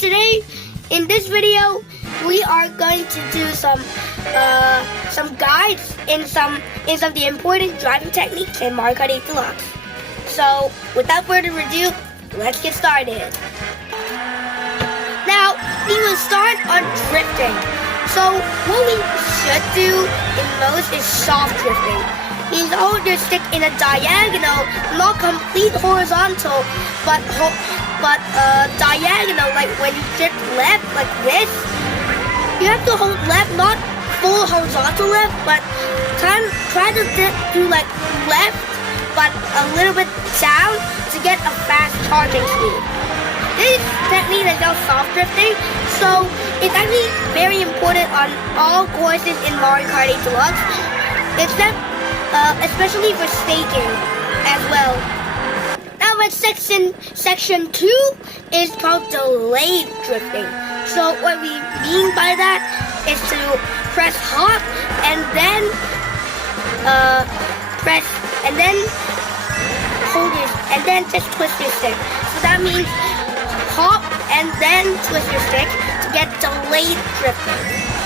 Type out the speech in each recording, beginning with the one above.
today, in this video, we are going to do some guides in some of the important driving techniques in Mario Kart 8 Deluxe. So, without further ado, let's get started. Now, we will start on drifting. So, what we should do in most is soft drifting. Means hold your stick in a diagonal, not complete horizontal, but diagonal, like when you drift left, like this. You have to hold left, not full horizontal left, but try to do like left, but a little bit down to get a fast charging speed. This technique is called soft drifting, so it's actually very important on all courses in Mario Kart 8 Deluxe, except especially for staking as well. Now, section 2 is called delayed drifting. So what we mean by that is to press hop and then press and then hold your and then just twist your stick. So that means hop and then twist your stick to get delayed drifting.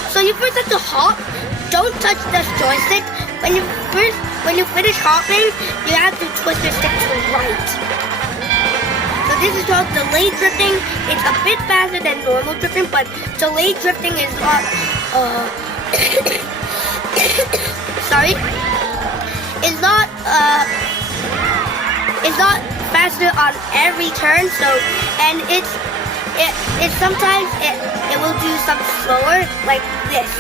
So you first have to hop. Don't touch the joystick. When you finish hopping, you have to twist your stick to the right. So this is called delayed drifting. It's a bit faster than normal drifting, but delayed drifting is not it's not faster on every turn. So and it sometimes it will do something slower like this.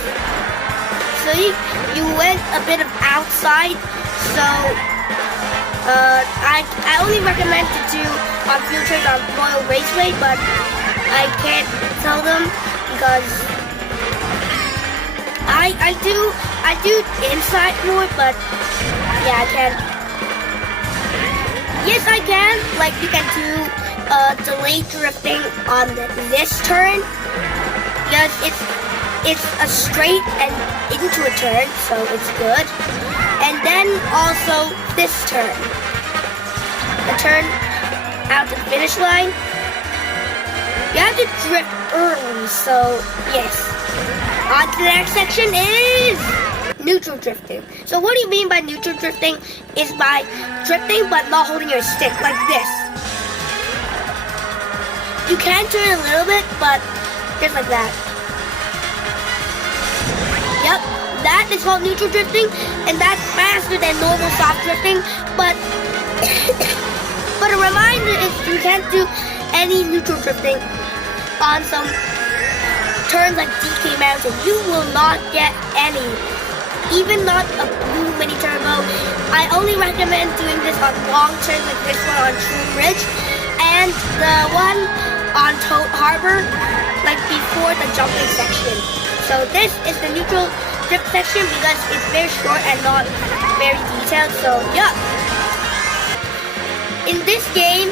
So you went a bit of outside, so I only recommend to do on futures on Royal Raceway, but I can't tell them because I do inside more, but yeah, I can't. Yes, I can. Like you can do delayed drifting on this turn. Yes, it's a straight and into a turn, so it's good. And then also this turn, the turn out to the finish line. You have to drift early, so yes. On to the next section is neutral drifting. So what do you mean by neutral drifting? Is by drifting but not holding your stick like this. You can turn a little bit, but just like that. Yep, that is called neutral drifting, and that's faster than normal soft drifting, but a reminder is you can't do any neutral drifting on some turns like DK Mountain. You will not get any, even not a blue mini turbo. I only recommend doing this on long turns like this one on True Ridge, and the one on Toad Harbor, like before the jumping section. So this is the neutral drift section because it's very short and not very detailed. So yeah. In this game,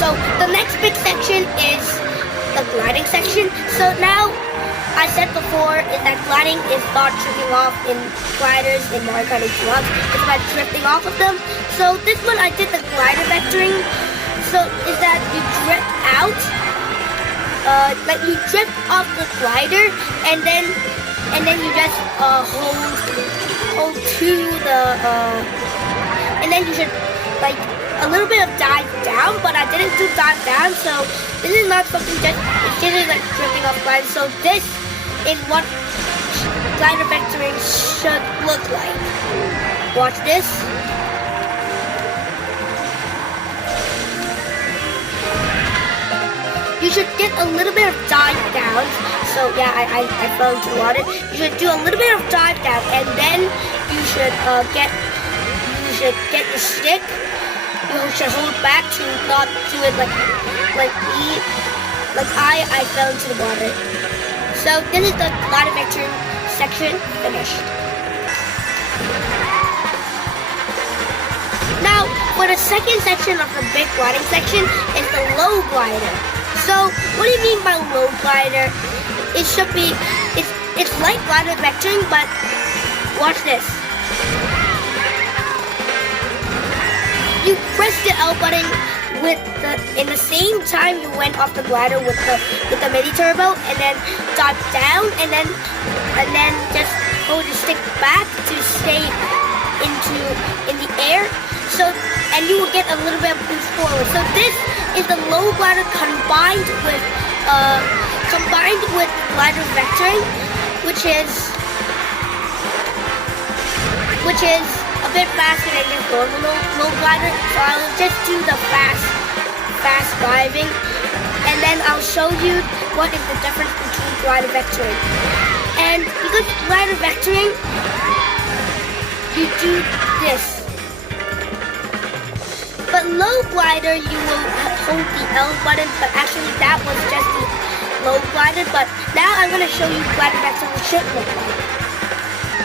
so the next big section is the gliding section. So now, I said before is that gliding is not tripping off in gliders in Mario Kart 8 Deluxe. It's about drifting off of them. So this one I did the glider vectoring. So is that you drift out. Like you drift off the glider and then you just hold to the and then you should like a little bit of dive down, but I didn't do dive down, so this is not something just like drifting off glider. So this is what glider vectoring should look like. Watch this. You should get a little bit of dive down. So yeah, I fell into the water. You should do a little bit of dive down, and then you should get the stick. You should hold back to not do it like I fell into the water. So this is the glider vectoring section finished. Now for the second section of the big gliding section is the low glider. So what do you mean by low glider? It should be, it's like glider vectoring, but watch this. You press the L button in the same time you went off the glider with the mini turbo, and then dive down, and then just hold the stick back to stay in the air. So, and you will get a little bit of boost forward. So this is the low glider combined with glider vectoring, which is a bit faster than the normal low glider. So I'll just do the fast diving, and then I'll show you what is the difference between glider vectoring. And because glider vectoring, you do this. But low glider, you will hold the L button, but actually that was just the low glider. But now I'm going to show you glider vectoring should look like.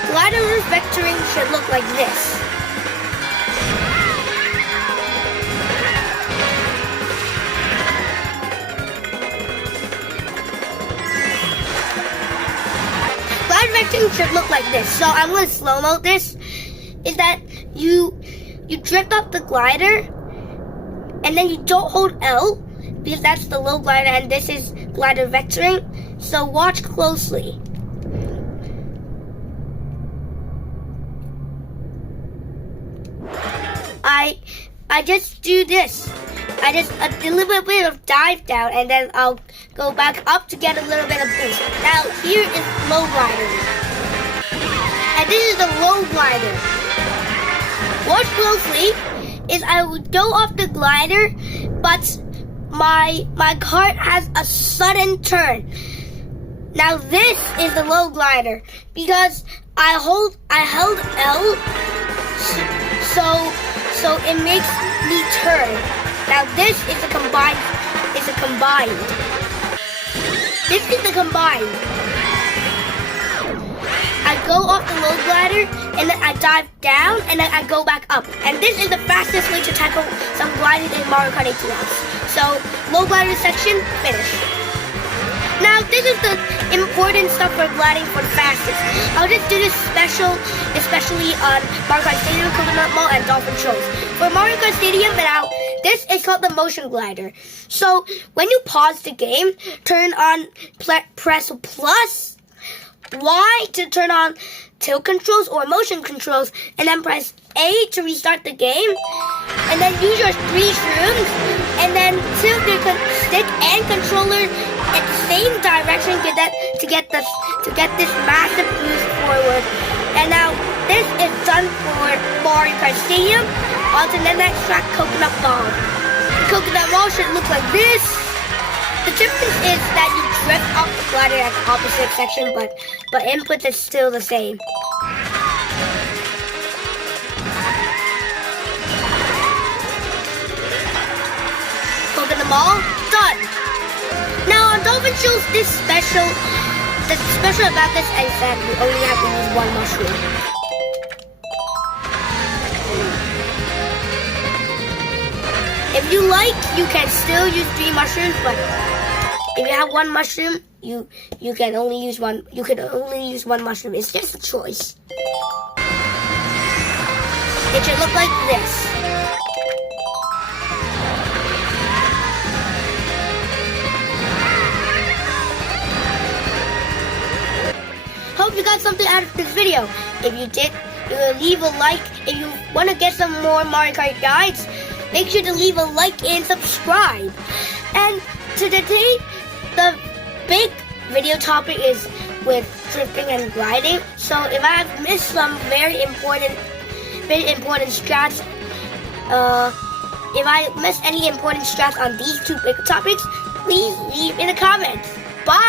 Glider vectoring should look like this. Glider vectoring should look like this. So I'm going to slow-mo this. Is that you drift up the glider, and then you don't hold L, because that's the low glider, and this is glider vectoring. So watch closely. I just do this. I just a little bit of dive down, and then I'll go back up to get a little bit of boost. Now here is low glider, and this is the low glider. Watch closely. Is I would go off the glider, but my kart has a sudden turn. Now this is the low glider because I held L, so it makes me turn. Now this is a combined. This is the combined. I go off the low glider, and then I dive down, and then I go back up. And this is the fastest way to tackle some gliding in Mario Kart 8 Deluxe. So, low glider section, finish. Now, this is the important stuff for gliding for the fastest. I'll just do this especially on Mario Kart Stadium, Coconut Mall, and Dolphin Shoals. For Mario Kart Stadium, now, this is called the motion glider. So, when you pause the game, turn on, press plus Y to turn on tilt controls or motion controls, and then press A to restart the game, and then use your 3 shrooms, and then tilt your stick and controller at the same direction to get this massive boost forward. And now this is done for Mario Kart Stadium. On to the next track, Coconut Ball. The Coconut Ball should look like this. The difference is that you drift off the glider at the opposite section, but input is still the same. Coconut Ball, done. Now on Dolphin Shoals, the special about this is that you only have to use 1 mushroom. If you like, you can still use 3 mushrooms, but if you have 1 mushroom, you can only use 1. You can only use 1 mushroom. It's just a choice. It should look like this. Hope you got something out of this video. If you did, leave a like. If you want to get some more Mario Kart guides, make sure to leave a like and subscribe. And today, the big video topic is with drifting and gliding. So if I have missed some very important strats, if I missed any important strats on these 2 big topics, please leave in the comments. Bye!